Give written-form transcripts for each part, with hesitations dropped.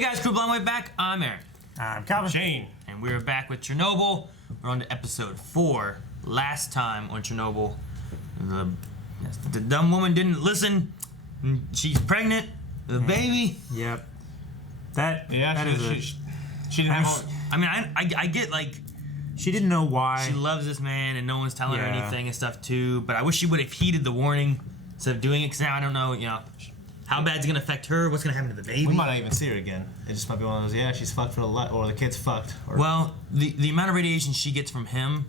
Hey guys, Crew Blonde Way back. I'm Aaron. I'm Calvin. Shane. And we're back with Chernobyl. We're on to episode 4. Last time on Chernobyl, the dumb woman didn't listen. She's pregnant with a baby. Yep. She didn't have. I get like she didn't know why. She loves this man and no one's telling her anything and stuff too. But I wish she would have heeded the warning instead of doing it. Because now I don't know, how bad it's gonna affect her. What's gonna happen to the baby? We might not even see her again. It just might be one of those. Yeah, she's fucked for the life, or the kid's fucked. Or well, the amount of radiation she gets from him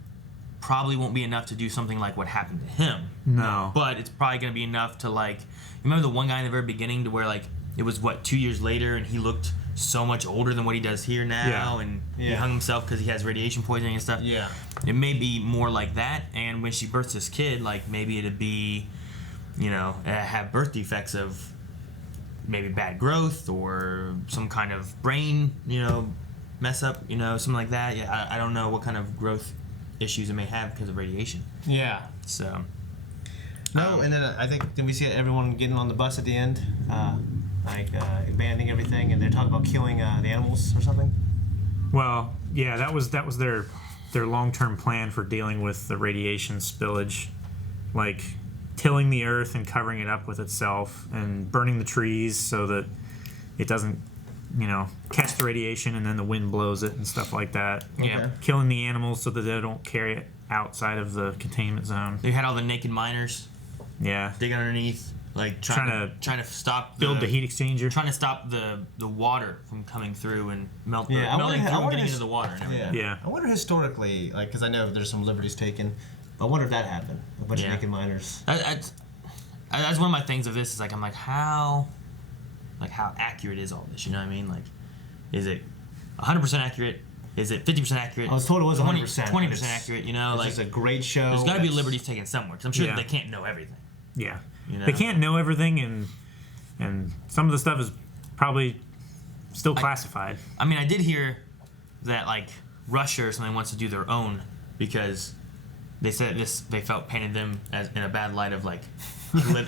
probably won't be enough to do something like what happened to him. No. But it's probably gonna be enough to like. You remember the one guy in the very beginning to where like it was 2 years later and he looked so much older than what he does here now, and he hung himself because he has radiation poisoning and stuff. Yeah. It may be more like that, and when she births this kid, like maybe it'd be, have birth defects of maybe bad growth or some kind of brain, mess up, something like that. Yeah, I don't know what kind of growth issues it may have because of radiation. Yeah. So. No, and then I think did we see everyone getting on the bus at the end, abandoning everything, and they're talking about killing the animals or something. Well, yeah, that was their long-term plan for dealing with the radiation spillage, like tilling the earth and covering it up with itself and burning the trees so that it doesn't, catch the radiation and then the wind blows it and stuff like that. Yeah. Killing the animals so that they don't carry it outside of the containment zone. They had all the naked miners. Yeah. Digging underneath, like trying to stop build the heat exchanger. Trying to stop the water from coming through and melting through and getting into the water and everything. Yeah. I wonder historically, because I know there's some liberties taken, but I wonder if that happened. A bunch of naked miners. That's one of my things of this is like I'm like how accurate is all this? You know what I mean? Like, is it 100% accurate? Is it 50% accurate? I was told it was 100%. 20% accurate. It's a great show. There's got to be liberties taken somewhere because I'm sure that they can't know everything. Yeah. They can't know everything, and some of the stuff is probably still classified. I mean, I did hear that like Russia or something wants to do their own because they said they felt painted them as in a bad light of like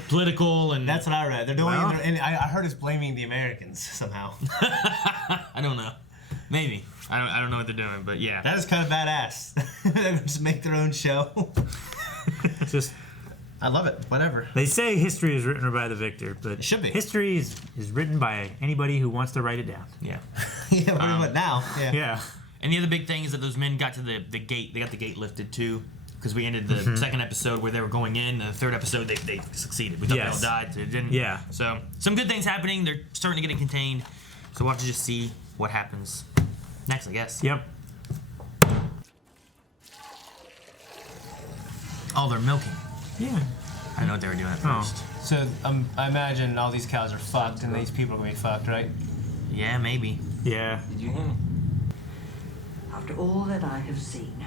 political and. That's what I read. They're doing, and I heard it's blaming the Americans somehow. I don't know. Maybe I don't know what they're doing, but yeah. That is kind of badass. They just make their own show. Just. I love it. Whatever. They say history is written by the victor, but it should be. History is written by anybody who wants to write it down. Yeah. Yeah, pretty much now. Yeah. And the other big thing is that those men got to the gate. They got the gate lifted too, because we ended the second episode where they were going in. And the third episode they succeeded. We thought they all died. So it didn't. Yeah. So some good things happening. They're starting to get it contained. So we'll have to just see what happens next, I guess. Yep. Oh, they're milking. Yeah. I don't know what they were doing at first. So I imagine all these cows are fucked, and these people are gonna be fucked, right? Yeah, maybe. Yeah. Did you hear me? After all that I have seen,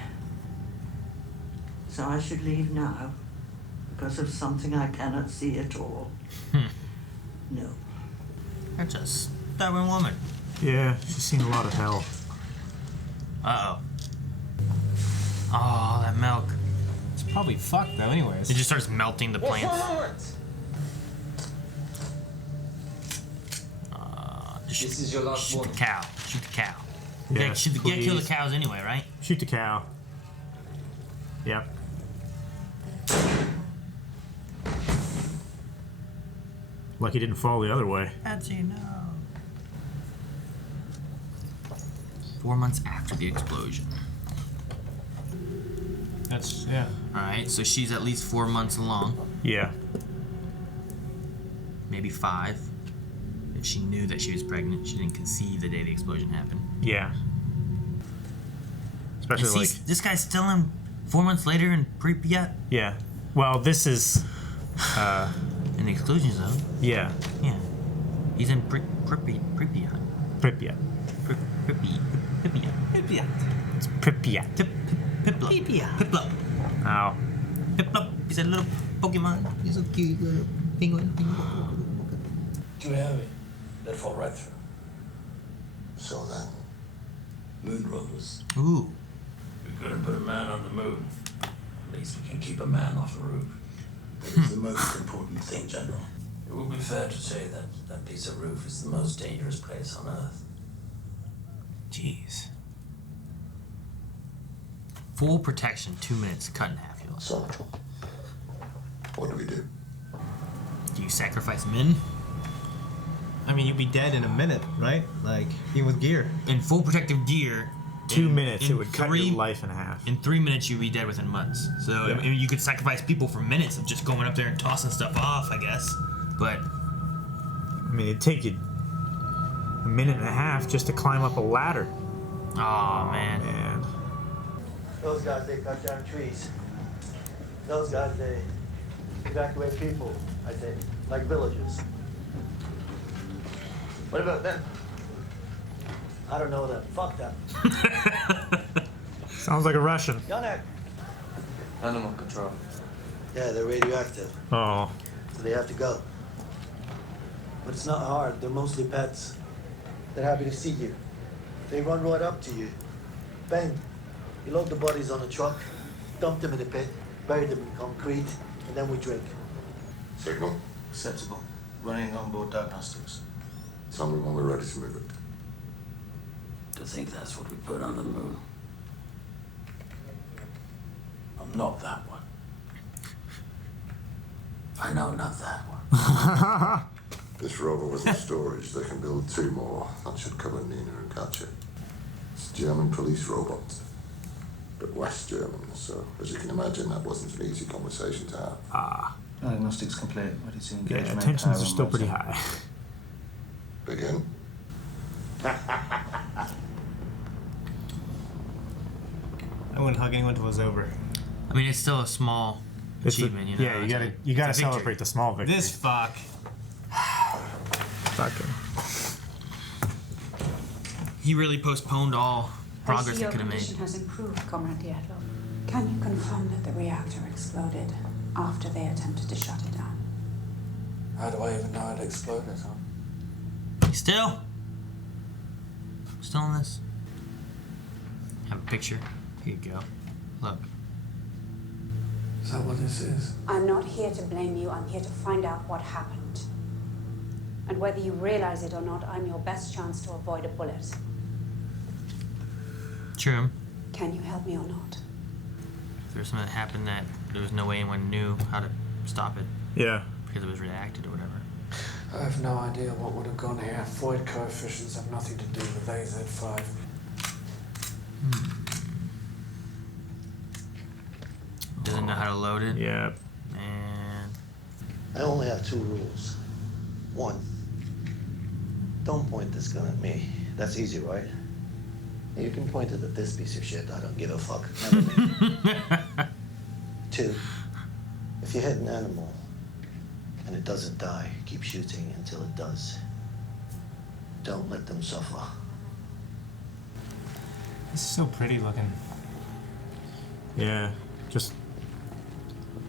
so I should leave now because of something I cannot see at all. No. That's a stubborn woman. Yeah, she's seen a lot of hell. Uh-oh. Oh, that milk. It's probably fucked though, anyways. It just starts melting the plants. This is your last Shoot one. the cow. Shoot the cow. Yeah, Kill the cows anyway, right? Shoot the cow. Yep. Like he didn't fall the other way. That's no. 4 months after the explosion. Alright, so she's at least 4 months along. Yeah. Maybe 5. If she knew that she was pregnant, she didn't conceive the day the explosion happened. Yeah. Especially like this guy's still in 4 months later in Pripyat. Yeah. Well, this is In the exclusion zone. Yeah. Yeah. He's in Pripyat. Pripyat. Pripyat. It's Pripyat. Piplup. Oh. Piplup. He's a little Pokemon. He's so cute, little penguin. Too heavy. Let fall right through. So then, moon rovers. Ooh. We're gonna put a man on the moon. At least we can keep a man off the roof. That is the most important thing, General. It would be fair to say that that piece of roof is the most dangerous place on Earth. Jeez. Full protection, 2 minutes, cut in half. So, what do we do? Do you sacrifice men? I mean, you'd be dead in a minute, right? Like, even with gear. In full protective gear. 2 minutes, in it would cut your life in half. In 3 minutes, you'd be dead within months. So Yeah. I mean, you could sacrifice people for minutes of just going up there and tossing stuff off, I guess. But I mean, it'd take you a minute and a half just to climb up a ladder. oh man, Man. Those guys, they cut down trees. Those guys, they evacuate people, I think, like villages. What about them? I don't know them. Fuck them. Sounds like a Russian. Yanek. Animal control. Yeah, they're radioactive, Oh. so they have to go. But it's not hard. They're mostly pets. They're happy to see you. They run right up to you. Bang. You load the bodies on a truck, dump them in a pit, bury them in concrete, and then we drink. Signal? Acceptable. Running on board diagnostics. Tell me when we're ready to move it. To think that's what we put on the moon. I'm not that one. I know, not that one. This rover was in storage. They can build 2 more. That should cover Nina and Katya. It's German police robots. But West German, so as you can imagine, that wasn't an easy conversation to have. Diagnostics complete. Ready to engage. Yeah, tensions are still pretty high. Begin. I wouldn't hug anyone until it was over. I mean it's still a small achievement, you know. Yeah, It's you gotta it's a victory. celebrate the small victories. This fuck. Fucking. He really postponed all progress I see that your could have condition made. has improved, Comrade Dietlow. Can you confirm that the reactor exploded after they attempted to shut it down? How do I even know it exploded, huh? Still in this. Have a picture. Here you go. Look. Is that what this is? I'm not here to blame you. I'm here to find out what happened. And whether you realize it or not, I'm your best chance to avoid a bullet. True. Can you help me or not? If there's something that happened that there was no way anyone knew how to stop it Yeah. because it was reacted or whatever. I have no idea what would have gone here. Void coefficients have nothing to do with AZ5. Doesn't know how to load it. Yeah. And I only have 2 rules. 1, don't point this gun at me. That's easy, right? You can point it at this piece of shit. I don't give a fuck. Never me. 2, if you hit an animal and it doesn't die, keep shooting until it does. Don't let them suffer. This is so pretty looking. Yeah. Just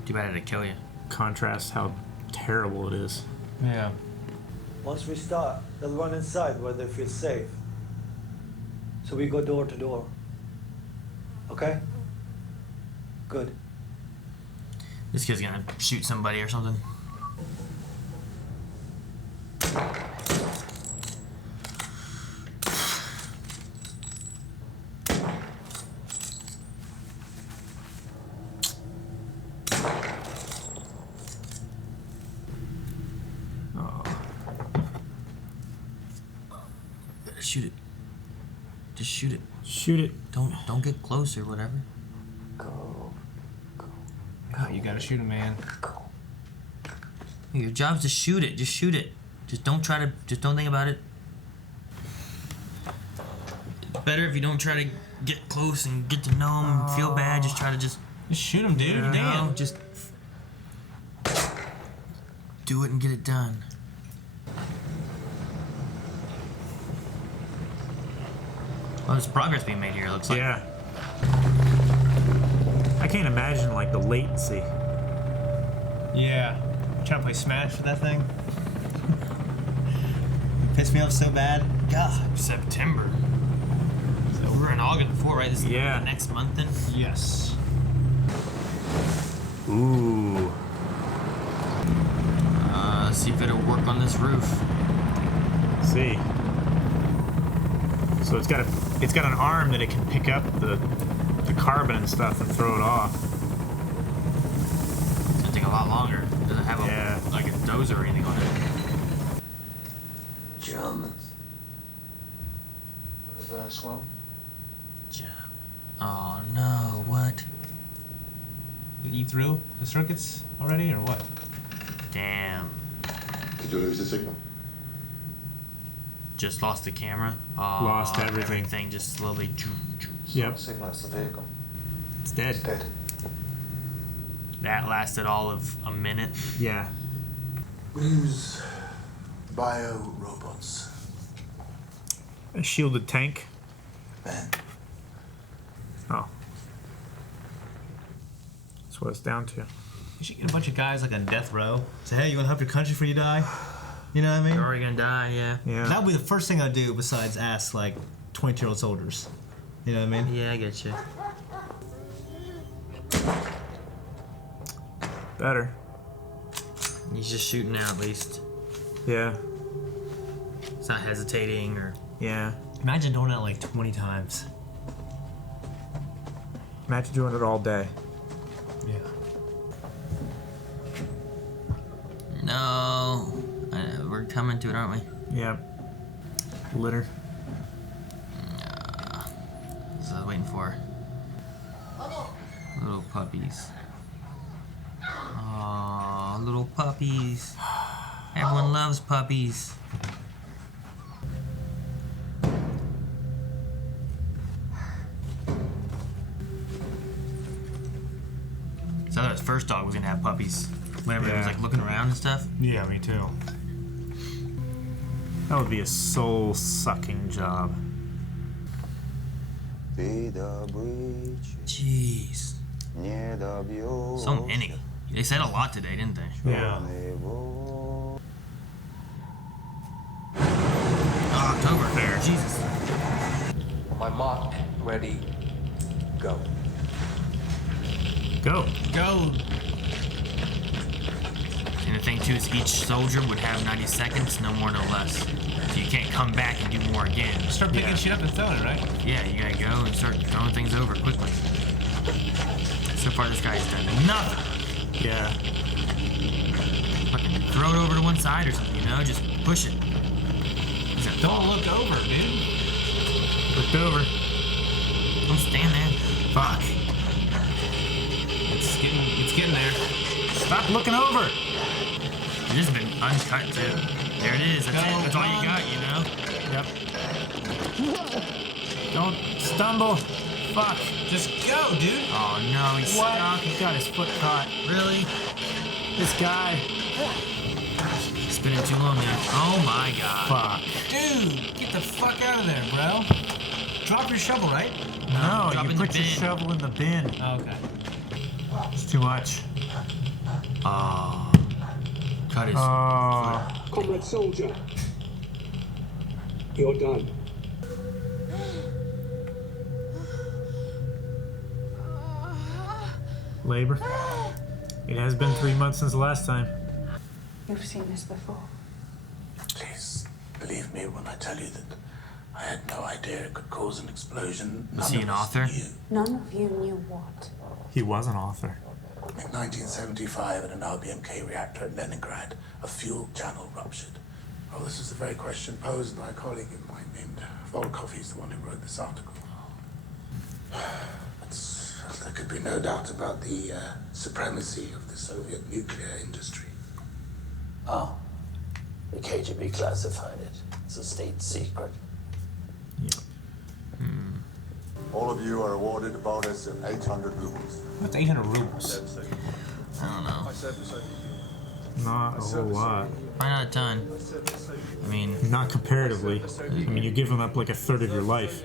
too bad it'd kill you. contrast how terrible it is. Yeah. Once we start, they'll run inside where they feel safe. So we go door to door. Okay? Good. This kid's gonna shoot somebody or something. Shoot it. Just shoot it. Shoot it. Don't get close or whatever. Go. Oh, you gotta shoot him, man. Your job's to shoot it. Just shoot it. Just don't think about it. It's better if you don't try to get close and get to know him and feel bad. Just try to just shoot him, dude. you Damn. know, just do it and get it done. Well, there's progress being made here, it looks like. Yeah. I can't imagine like the latency. Yeah. Trying to play Smash with that thing. Pissed me off so bad. God. September. So we're in August before, right? This is Yeah. the next month then? Yes. Ooh. Let's see if it'll work on this roof. See. So it's got an arm that it can pick up the carbon and stuff and throw it off. It's gonna take a lot longer. It doesn't have like a dozer or anything on it. Germans. Reverse one. Oh no! What? You through the circuits already, or what? Damn. Did you lose the signal? Just lost the camera. Oh, Lost everything. Everything just slowly. Yep. Signals the vehicle. It's dead. It's dead. That lasted all of a minute. Yeah. We use bio-robots. A shielded tank. Man, Oh. That's what it's down to. You should get a bunch of guys like on death row. Say, hey, you want to help your country before you die? You know what I mean? You're already gonna die, yeah. Yeah. That would be the first thing I'd do besides ask like 22-year-old soldiers. You know what I mean? Yeah, I get you. Better. He's just shooting now, at least. Yeah. It's not hesitating or. Yeah. Imagine doing that like 20 times. Imagine doing it all day. Yeah. No. We're coming to it, aren't we? Yeah. Litter. That's what I was waiting for. Little puppies. Aww, little puppies. Everyone loves puppies. So I thought his first dog was gonna have puppies. Whenever he was like looking around and stuff. Yeah, me too. That would be a soul-sucking job. Jeez. So many. They said a lot today, didn't they? Yeah. Oh, October Fair. Jesus. On my mark, ready, go. Go. Go. And the thing too is each soldier would have 90 seconds, no more, no less. So you can't come back and do more again. Start picking shit up and throwing it, right? Yeah, you gotta go and start throwing things over quickly. So far, this guy's done nothing. Yeah. Fucking throw it over to one side or something, you know? Just push it. Don't look over, dude. Looked over. Don't stand there. Fuck. It's getting there. Stop looking over. This has been uncut too. There it is. That's it. That's all you got, you know? Yep. Don't stumble. Fuck. Just go, dude. Oh no, he's stuck. He got his foot caught. Really? This guy. Spinning too long now. Oh my god. Fuck. Dude, get the fuck out of there, bro. Drop your shovel, right? No, drop you in the put your bin. shovel in the bin. Oh, okay. It's too much. Oh. Cut his. Oh. Comrade soldier, you're done. Labor. It has been 3 months since the last time. You've seen this before. Please believe me when I tell you that I had no idea it could cause an explosion. Was he an author? None of you knew what. He was an author. In 1975, at an RBMK reactor at Leningrad, a fuel channel ruptured. Well, this is the very question posed by a colleague of mine named Volkov. He's the one who wrote this article. There could be no doubt about the supremacy of the Soviet nuclear industry. Oh. The KGB classified it. It's a state secret. Yep. All of you are awarded a bonus of 800 rubles. What's 800 rubles? I don't know. Not a whole lot. Why not a ton? I mean, Not comparatively. I mean, you're giving up like a third of your life.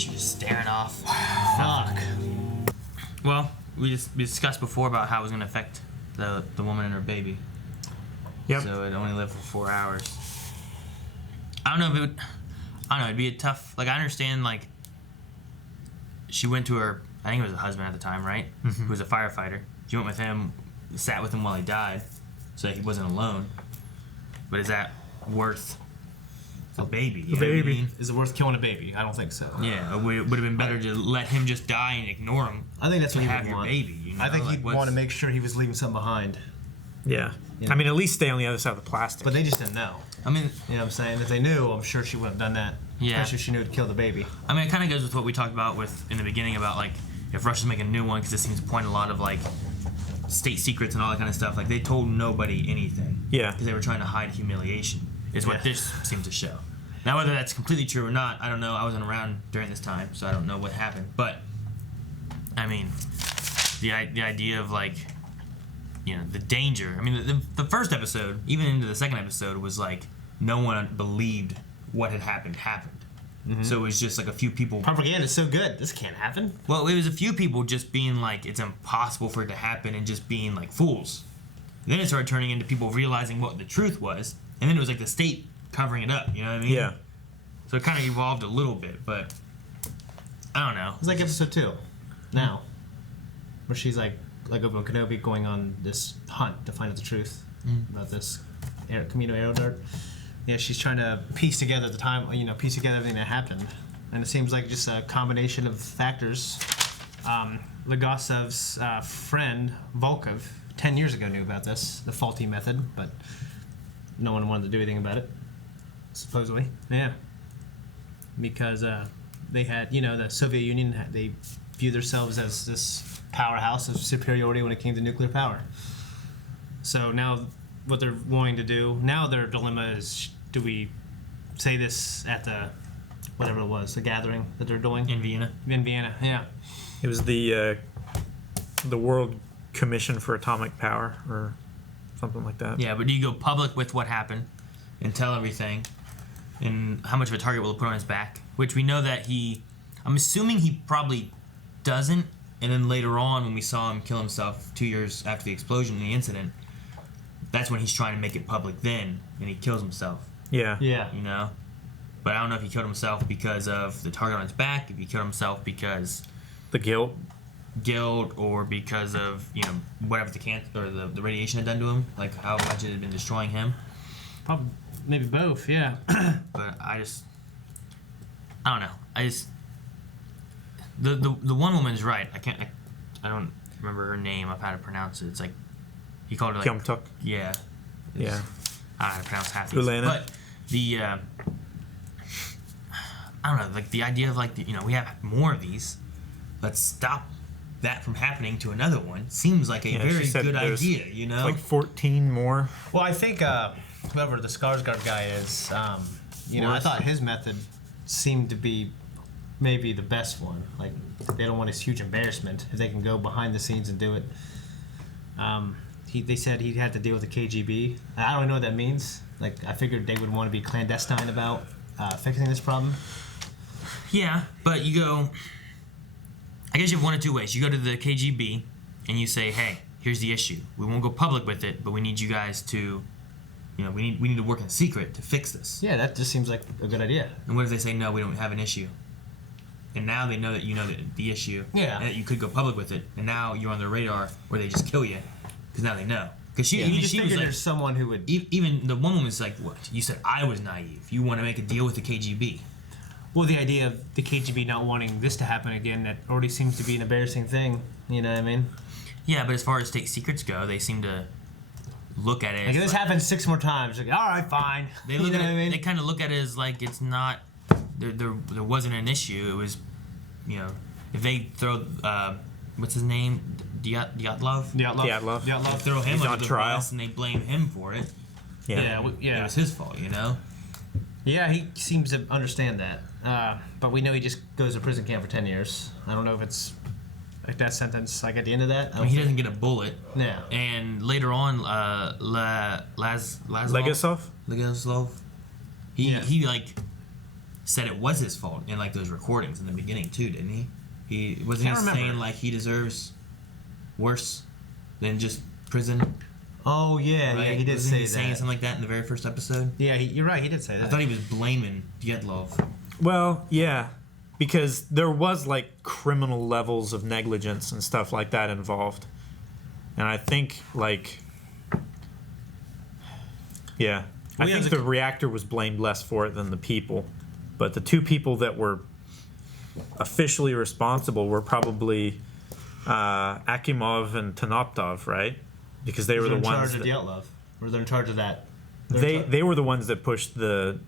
she's just staring off. Fuck. Well, we discussed before about how it was going to affect the woman and her baby. Yep. So it only lived for 4 hours. I don't know if it would. I don't know. It'd be a tough. Like I understand. Like she went to her, I think it was a husband at the time, right? Mm-hmm. Who was a firefighter. She went with him, sat with him while he died, so that he wasn't alone. But is that worth the baby? You know what I mean? Is it worth killing a baby? I don't think so. Yeah, it would have been better to let him just die and ignore him. I think that's what to he have would your want. baby. You know? I think Like, he'd what's- want to make sure he was leaving something behind. Yeah. Yeah. I mean, at least stay on the other side of the plastic. But they just didn't know. I mean, You know what I'm saying? If they knew, I'm sure she would have done that. Yeah. Especially if she knew to kill the baby. I mean, it kind of goes with what we talked about with in the beginning about like if Russia's making a new one because it seems to point a lot of like state secrets and all that kind of stuff. Like they told nobody anything. Yeah. Because they were trying to hide humiliation. Is what Yeah. this seems to show. Now, whether that's completely true or not, I don't know. I wasn't around during this time, so I don't know what happened. But I mean, the idea of like, you know, the danger. I mean, the first episode, even into the second episode, was like no one believed what had happened. So it was just like a few people. Propaganda is so good. This can't happen. Well, it was a few people just being like, it's impossible for it to happen and just being like fools. Then it started turning into people realizing what the truth was. And then it was like the state covering it up, you know what I mean? Yeah. So it kind of evolved a little bit, but I don't know. It's like episode 2 now, where she's like Obi-Wan Kenobi going on this hunt to find out the truth about this Camino Aero Dart. Yeah, she's trying to piece together the time, you know, piece together everything that happened, and it seems like just a combination of factors. Legasov's friend Volkov 10 years ago knew about this, the faulty method, but no one wanted to do anything about it. Supposedly, yeah, because they had, you know, the Soviet Union, they viewed themselves as this powerhouse of superiority when it came to nuclear power. So now what they're wanting to do, now their dilemma is, do we say this at the, whatever it was, the gathering that they're doing? In Vienna. In Vienna, yeah. It was the World Commission for Atomic Power or something like that. Yeah, but do you go public with what happened and tell everything? And how much of a target will it put on his back? Which we know that I'm assuming he probably doesn't. And then later on, when we saw him kill himself 2 years after the explosion and the incident, that's when he's trying to make it public then, and he kills himself, Yeah. Yeah. you know? But I don't know if he killed himself because of the target on his back, if he killed himself because The guilt. guilt, or because of, you know, whatever the cancer or the radiation had done to him, like how much it had been destroying him. Probably, maybe both, yeah. But I don't know. The one woman's right. I don't remember her name. I've had to pronounce it. It's like he called her like Kyung-tuk. yeah. Yeah. I don't know how to pronounce half these. Ulana. But the I don't know, like the idea of like you know, we have more of these. Let's stop that from happening to another one. Seems like a Yeah, she very said good there's idea, you know? Like 14 more. Well, I think whoever the Skarsgård guy is, you know, I Worth. thought his method seemed to be maybe the best one. Like, they don't want this huge embarrassment if they can go behind the scenes and do it. They said he had to deal with the KGB. I don't know what that means. Like, I figured they would want to be clandestine about fixing this problem. Yeah, but you go. I guess you have one of two ways. You go to the KGB and you say, "Hey, here's the issue. We won't go public with it, but we need you guys to, you know, we need to work in secret to fix this." Yeah, that just seems like a good idea. And what if they say, "No, we don't have an issue"? And now they know that you know the issue. Yeah. And that you could go public with it, and now you're on their radar where they just kill you because now they know. Because she, Yeah, I you mean, just she was figured like, there's someone who would... even the one woman was like, "What? You said I was naive. You want to make a deal with the KGB?" Well, the idea of the KGB not wanting this to happen again, that already seems to be an embarrassing thing. You know what I mean? Yeah, but as far as state secrets go, they seem to look at it. Like, as if this like- happens 6 more times, like, all right, fine. They You look know at what it, I mean? They kind of look at it as like it's not. There wasn't an issue. It was, you know, if they throw what's his name, Dyatlov. Dyatlov. They throw him He's under on the trial. bus and they blame him for it. Yeah. It was his fault, you know. Yeah, he seems to understand that. But we know he just goes to prison camp for 10 years. I don't know if it's like that sentence, like at the end of that. I mean, he doesn't get a bullet. Yeah. And later on, Legasov, he like said it was his fault in like those recordings in the beginning too, didn't he? He wasn't Can't remember. saying like he deserves worse than just prison. Oh, yeah, Right? yeah, he did Wasn't say he saying that. something like that in the very first episode? Yeah, you're right, he did say that. I thought he was blaming Dyatlov. Well, yeah. because there was like criminal levels of negligence and stuff like that involved. And I think like, yeah, I think the reactor was blamed less for it than the people. But the two people that were officially responsible were probably Akimov and Tanoptov, right? Because they were the ones in charge of Dyatlov. Or they're in charge of that. They were the ones that pushed the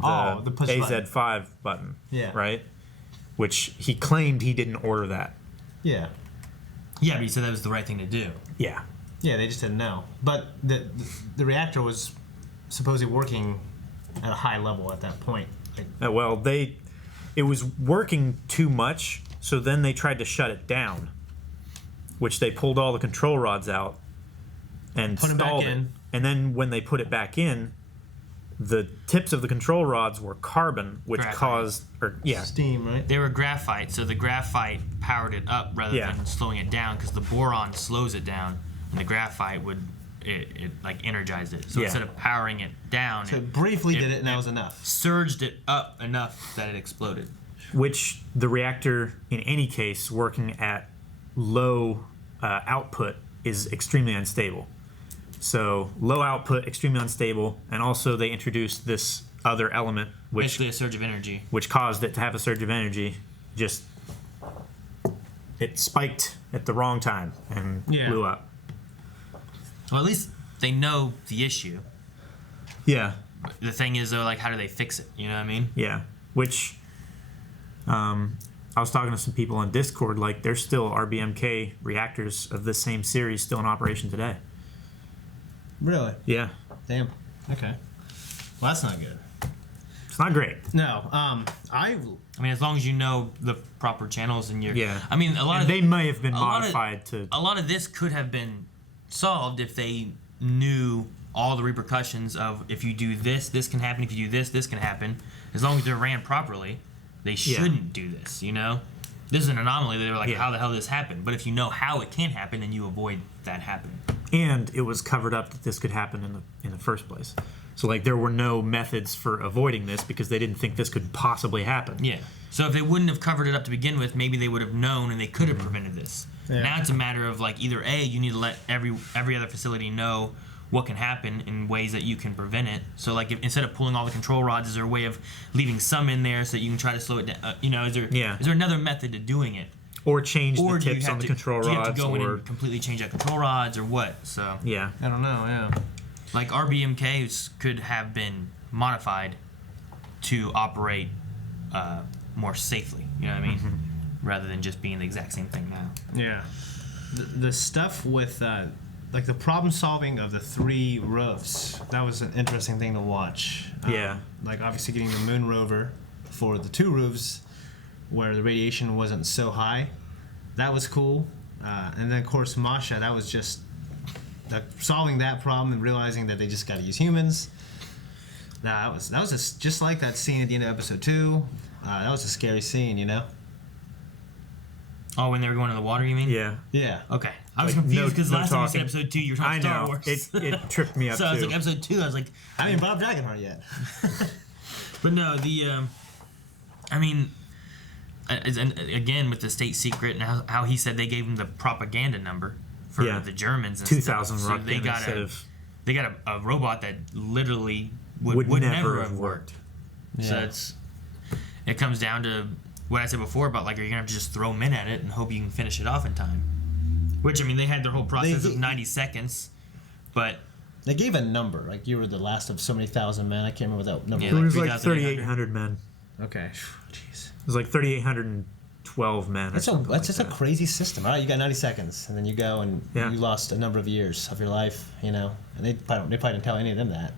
push AZ5 button. Yeah. Right? Which he claimed he didn't order that. Yeah. Yeah, but he said that was the right thing to do. Yeah. Yeah, they just didn't know. But the reactor was supposedly working at a high level at that point. Well, it was working too much, so then they tried to shut it down, which they pulled all the control rods out and Put 'em back stalled it. in. And then when they put it back in, the tips of the control rods were carbon, which Graphite. caused Steam, right? They were graphite, so the graphite powered it up rather than slowing it down, because the boron slows it down, and the graphite would it like energized it. So instead of powering it down, So it briefly did it, and that was enough. surged it up enough that it exploded. which the reactor, in any case, working at low output is extremely unstable. So low output, extremely unstable, and also they introduced this other element, Basically a surge of energy. which caused it to have a surge of energy. Just it spiked at the wrong time and blew up. Well, at least they know the issue. Yeah. The thing is, though, like, how do they fix it? You know what I mean? Yeah. Which I was talking to some people on Discord, like there's still RBMK reactors of this same series still in operation today. Really? Yeah. Damn. Okay. Well, that's not good. It's not great. No. I mean, as long as you know the proper channels and you're. Yeah. I mean, a lot of they may have been a lot modified to. A lot of this could have been solved if they knew all the repercussions of if you do this, this can happen. If you do this, this can happen. As long as they're ran properly, they shouldn't do this. You know, this is an anomaly. They were like, how the hell did this happen? But if you know how it can happen, then you avoid that happening. And it was covered up that this could happen in the first place. So like there were no methods for avoiding this because they didn't think this could possibly happen. Yeah. So if they wouldn't have covered it up to begin with, maybe they would have known and they could have prevented this. Yeah. Now it's a matter of like either A, you need to let every other facility know what can happen in ways that you can prevent it. So like if, instead of pulling all the control rods, is there a way of leaving some in there so that you can try to slow it down? You know, is there another method to doing it? Or change Or the do you tips have on the to, control do you rods. have to go in or and completely change out control rods or what? So yeah. I don't know. Yeah. like RBMKs could have been modified to operate more safely. You know what I mean? Rather than just being the exact same thing now. Yeah. The stuff with like the problem solving of the 3 roofs, that was an interesting thing to watch. Yeah. Like obviously getting the moon rover for the 2 roofs where the radiation wasn't so high. That was cool. And then of course Masha, that was just solving that problem and realizing that they just got to use humans. That was just like that scene at the end of episode 2. That was a scary scene, you know? Oh, when they were going in the water, you mean? Yeah. Yeah. Okay. I was Like, confused because no last time you said talking. episode 2, you were talking Star Wars. It tripped me up So too. I was like, episode 2, I was like... I haven't brought up Dragonheart yet. But no, I mean, and again, with the state secret and how he said they gave him the propaganda number for the Germans and 2,000 stuff. So they got they got a robot that literally would never have worked. Yeah. So it comes down to what I said before about like, are you gonna have to just throw men at it and hope you can finish it off in time? Which I mean, they had their whole process of 90 seconds, but They gave a number, like you were the last of so many thousand men. I can't remember what that number. Yeah, it was. was like 3,800 men. Okay, jeez. It was like 3,812 men. That's just a crazy system. All right, you got 90 seconds, and then you go and Yeah. you lost a number of years of your life. You know, and they probably didn't tell any of them that.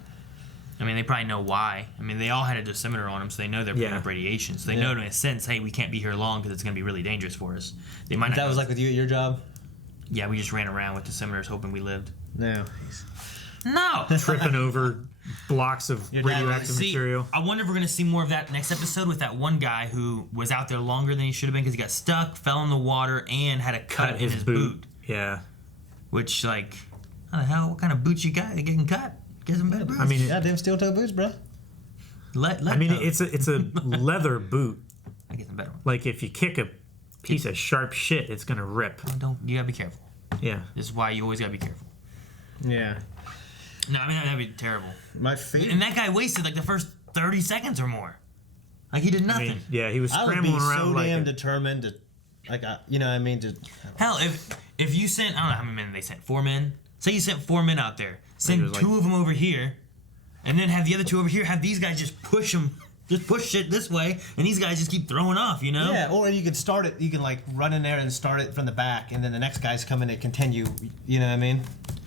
I mean, they probably know why. I mean, they all had a dosimeter on them, so they know they're putting up radiation. So they know, in a sense, hey, we can't be here long because it's going to be really dangerous for us. They might. That was like with you at your job. Yeah, we just ran around with dosimeters hoping we lived. No. No. Tripping over blocks of radioactive material. I wonder if we're going to see more of that next episode with that one guy who was out there longer than he should have been because he got stuck, fell in the water, and had a cut in his boot. Yeah. Which, like, how the hell? What kind of boots you got? You getting cut? Get some better boots. I mean, damn steel toe boots, bro. It's a leather boot. I get some better ones. Like if you kick a piece of sharp shit, it's gonna rip. You gotta be careful. Yeah. This is why you always gotta be careful. Yeah. No, I mean that'd be terrible. My favorite. And that guy wasted like the first 30 seconds or more. Like he did I nothing. mean, yeah, he was I would scrambling be around so like damn a- determined to, like, you know what I mean? To Hell, if you sent, I don't know how many men they sent, 4 men. Say you sent 4 men out there, send was 2 of them over here, and then have the other 2 over here. Have these guys just push them, just push shit this way, and these guys just keep throwing off. You know? yeah, or you could start it. You can like run in there and start it from the back, and then the next guys come in and continue. You know what I mean?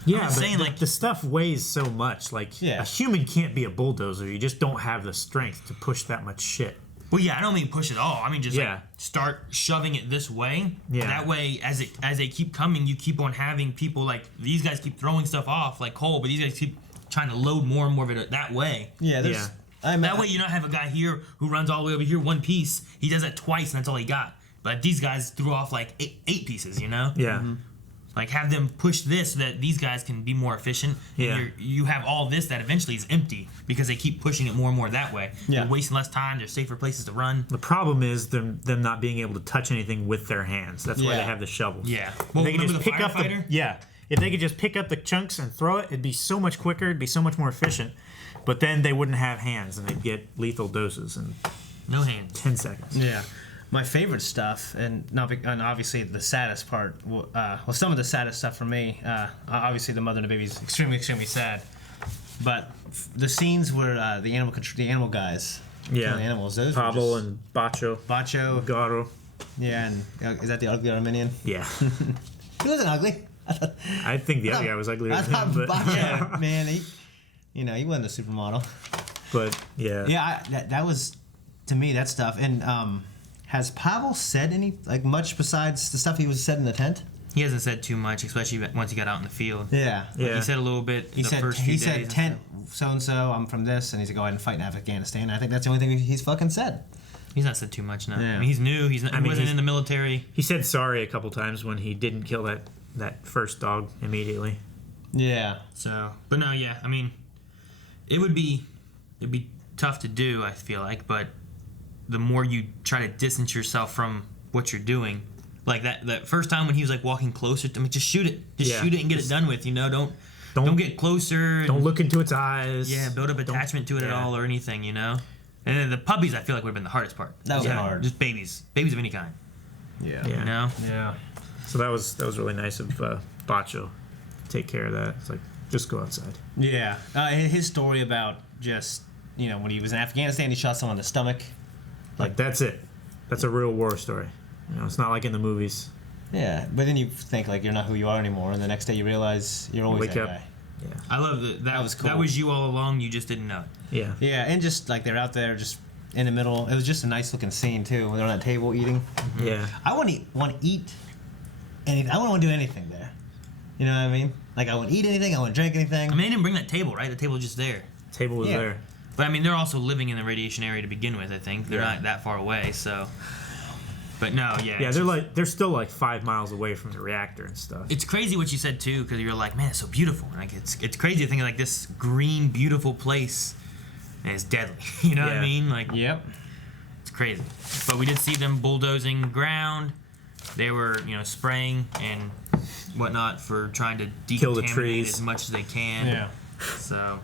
Yeah, I'm but saying, the, like- the stuff weighs so much. Like Yeah. a human can't be a bulldozer. You just don't have the strength to push that much shit. Well, yeah, I don't mean push it all. I mean just Yeah. like start shoving it this way. Yeah. That way, as they keep coming, you keep on having people like these guys keep throwing stuff off like coal, but these guys keep trying to load more and more of it that way. Yeah. There's, Yeah. That way you don't have a guy here who runs all the way over here one piece. He does that twice and that's all he got. But these guys threw off like eight pieces, you know? Yeah. Like have them push this so that these guys can be more efficient. And Yeah. you have all this that eventually is empty because they keep pushing it more and more that way. Yeah. They're wasting less time. There's safer places to run. The problem is them not being able to touch anything with their hands. That's why Yeah. they have the shovels. Yeah. If Well, they could remember just the pick up firefighter? yeah. If they could just pick up the chunks and throw it, it'd be so much quicker. It'd be so much more efficient. But then they wouldn't have hands, and they'd get lethal doses in No hands. 10 seconds. Yeah. My favorite stuff, and obviously the saddest part, some of the saddest stuff for me, obviously the mother and the baby is extremely, extremely sad. But the scenes where the animal guys Yeah. kill the animals, those were Pablo just- and Bacho. Bacho, Garo. yeah, and is that the ugly Armenian? Yeah. He wasn't ugly. I think the other guy was uglier I than thought him. But, Bacho, man, he wasn't a supermodel. but yeah. Yeah, that was, to me, that stuff. And has Pavel said any, like, much besides the stuff he was said in the tent? He hasn't said too much, especially once he got out in the field. Yeah. Like, Yeah. he said a little bit He the said first few he days. said and tent stuff. so and so. I'm from this, and he's to go ahead and fight in Afghanistan. I think that's the only thing he's fucking said. He's not said too much now. Yeah. I mean, he's new. He wasn't he's- in the military. He said sorry a couple times when he didn't kill that first dog immediately. Yeah. So, but no, yeah. I mean, it'd be tough to do. I feel like, but the more you try to distance yourself from what you're doing, like that first time when he was like walking closer to me, just shoot it, Yeah. shoot it and get it done with. You know, don't get closer. and- Don't look into its eyes. Yeah, build up attachment to it at yeah. all or anything. You know. And then the puppies, I feel like would have been the hardest part. That was Yeah, hard. Just babies of any kind. Yeah. Yeah. You know. Yeah. So that was really nice of Bacho to take care of that. It's like, just go outside. Yeah. His story about just, when he was in Afghanistan, he shot someone in the stomach. Like, that's it. That's a real war story. It's not like in the movies. Yeah. But then you think, like, you're not who you are anymore, and the next day you realize you're always Wake that up. guy. Yeah. I love that. That was cool. That was you all along. You just didn't know it. Yeah. Yeah, and just, like, they're out there just in the middle. It was just a nice-looking scene, too, when they're on that table eating. Yeah. I want to eat anything. I want to do anything there. You know what I mean? Like, I want to eat anything. I want to drink anything. I mean, they didn't bring that table, right? The table was just there. Table was Yeah. there. But I mean, they're also living in the radiation area to begin with. I think they're not that far away. So, but no, yeah. Yeah, it's they're still like 5 miles away from the reactor and stuff. It's crazy what you said too, because you're like, man, it's so beautiful. Like it's crazy to think of like this green, beautiful place, and it's deadly. You know what I Yeah. mean? Like, Yep. it's crazy. But we did see them bulldozing ground. They were, spraying and whatnot for trying to Kill the decontaminate trees. as much as they can. Yeah. So,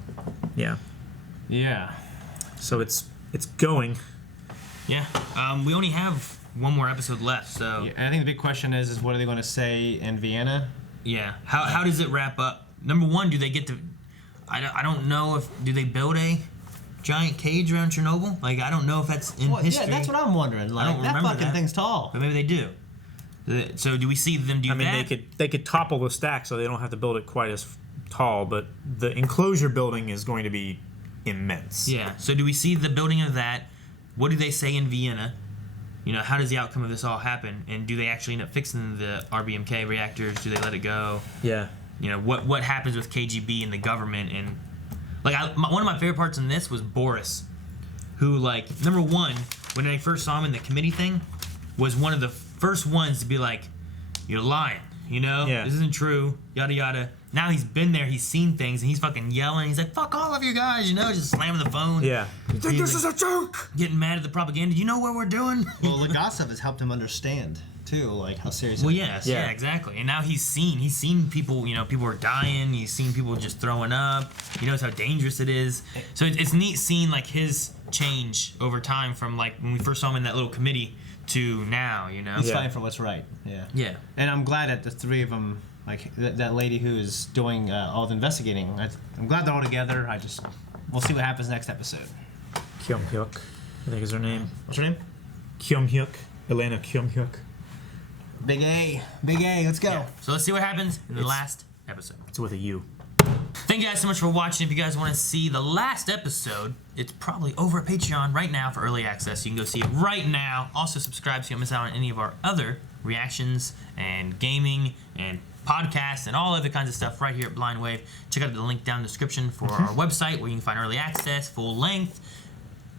Yeah. Yeah. So it's going. yeah. We only have one more episode left. So, And I think the big question is what are they going to say in Vienna? yeah. How does it wrap up? Number one, do they get to? I don't know do they build a giant cage around Chernobyl? Like, I don't know if that's in history. Yeah, that's what I'm wondering. Like, don't that remember fucking that. thing's tall. But maybe they do. So do we see them do I mean, that? they could topple the stack so they don't have to build it quite as tall, but the enclosure building is going to be immense. Yeah. So do we see the building of that? What do they say in Vienna? How does the outcome of this all happen? And do they actually end up fixing the RBMK reactors? Do they let it go? Yeah. What happens with KGB and the government? And like one of my favorite parts in this was Boris, who like number one when I first saw him in the committee thing was one of the first ones to be like, "You're lying." Yeah. This isn't true. Yada yada. now he's been there, he's seen things, and he's fucking yelling. He's like, "Fuck all of you guys," just slamming the phone. Yeah. You think this is a joke? Getting mad at the propaganda. You know what we're doing? Well, Legasov has helped him understand too, like how serious. Well, it yes, is. yeah, exactly. And now he's seen people. People are dying. He's seen people just throwing up. He knows how dangerous it is. So it's neat seeing like his change over time from like when we first saw him in that little committee to now. He's fighting for what's right. Yeah. Yeah. And I'm glad that the three of them, like that lady who is doing all the investigating, I'm glad they're all together. We'll see what happens next episode. Kyung Hyuk, I think is her name. What's her name? Kyung Hyuk. Elena Kyung Hyuk. Big A, let's go. Yeah. So let's see what happens in the last episode. It's with a U. Thank you guys so much for watching. If you guys want to see the last episode, it's probably over at Patreon right now for early access. You can go see it right now. Also subscribe so you don't miss out on any of our other reactions and gaming and podcasts and all other kinds of stuff right here at Blind Wave. Check out the link down in the description for our website where you can find early access, full length,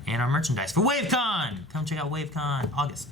and our merchandise for WaveCon. Come check out WaveCon August.